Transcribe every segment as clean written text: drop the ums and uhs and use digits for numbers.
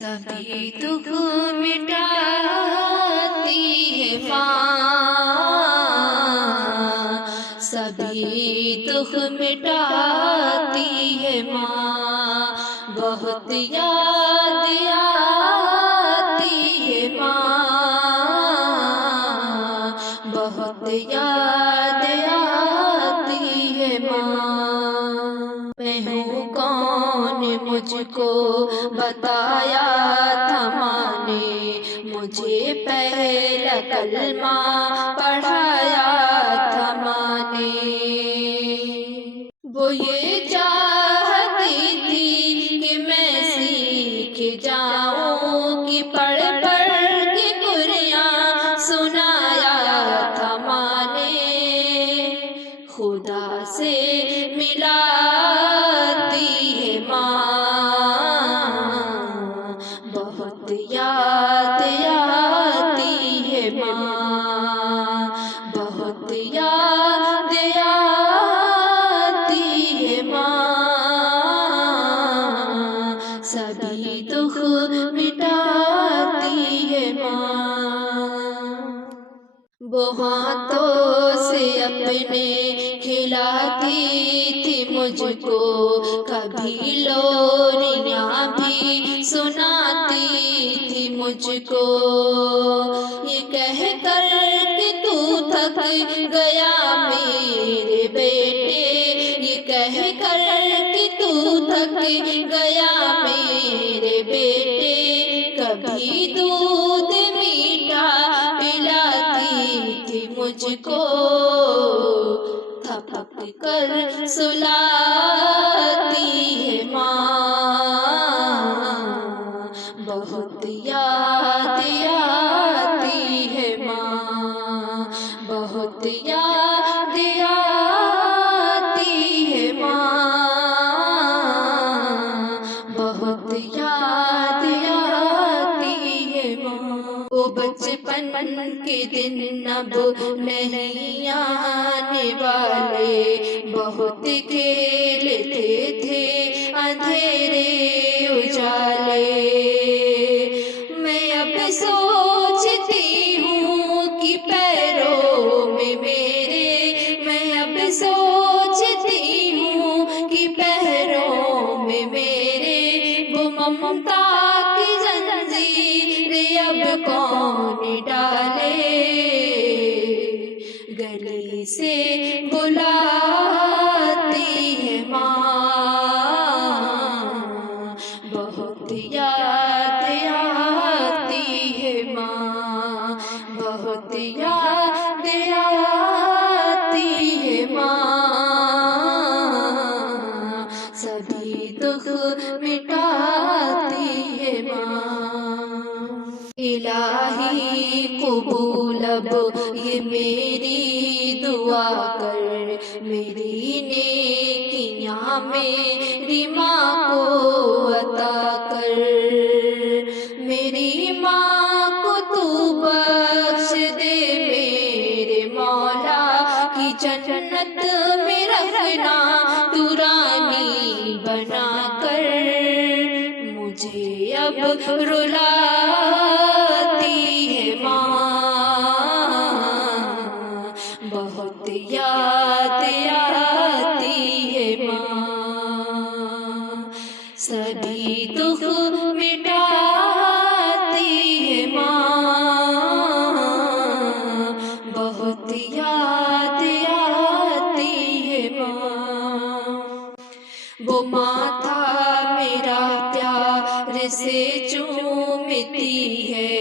सभी दुख मिटाती है माँ, सभी दुख मिटाती है माँ। बहुत याद आती है माँ, बहुत याद आती है माँ। मैं हूँ कौन मुझको बताया था माँ ने, मुझे पहला कलमा पढ़ाया था माँ ने। वो ये चाहती थी कि मैं सीख जाऊं, कि पढ़ पढ़ के कुरान सुनाया था माँ ने। खुदा से मिलाती है माँ, बहुत याद आती है माँ, बहुत याद आती है माँ। सभी दुख मिटाती है माँ। वो हाथों से अपने खिलाती थी मुझको, कभी लोरियां भी सुनाती थी मुझको। ये कह कर कि तू थक गया मेरे बेटे, ये कह कर कि तू थक गया मेरे बेटे। कभी दूध मीठा पिलाती थी मुझको, थपक कर सुलाती है माँ। बहुत याद आती है माँ, बहुत याद आती है माँ, बहुत याद आती है माँ। वो बचपन के दिन अब नहीं आने वाले, बहुत खेलते थे अंधेरे उजाले। मैं अब सोचती हूँ कि पैरों में मेरे, मैं अब सोचती हूँ कि पैरों में मेरे वो ममता की जंजीर अब कौन डाले। गली से बुलाती है माँ, बहुत याद आती है माँ, बहुत याद आती है माँ। सभी दुख मिटाती है माँ। इलाही कबूल अब ये मेरी दुआ कर, मेरी नेकियां मेरी माँ को अता कर। मेरी माँ को तू बख्श दे मेरे मौला, की जन्नत में रखना तू रानी बना कर। मुझे अब रुलाती है माँ, बहुत याद आती है माँ। सभी दुख मिटाती है माँ, बहुत याद आती है माँ। वो माथा मेरा प्यार से चूमती है,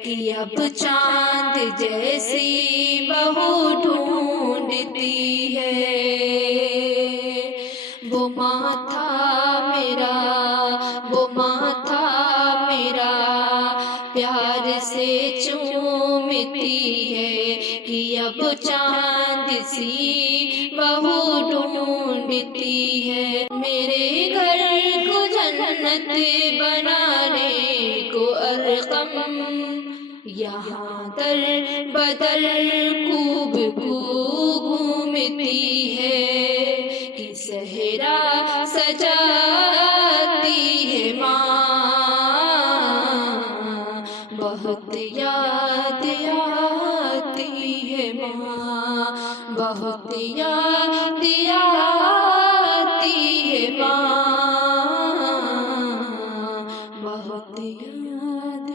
कि अब चांद जैसी बहू ढूंढती है। वो माथा मेरा, वो माथा मेरा प्यार से चूमती है, कि अब चांद सी बहू ढूंढती है। मेरे घर को जन्नत बनाने को अरकम यहाँ दर बदर कूब घूमती है, कि सहरा सजाती है माँ। बहुत याद आती है माँ, बहुत याद आती है माँ, बहुत याद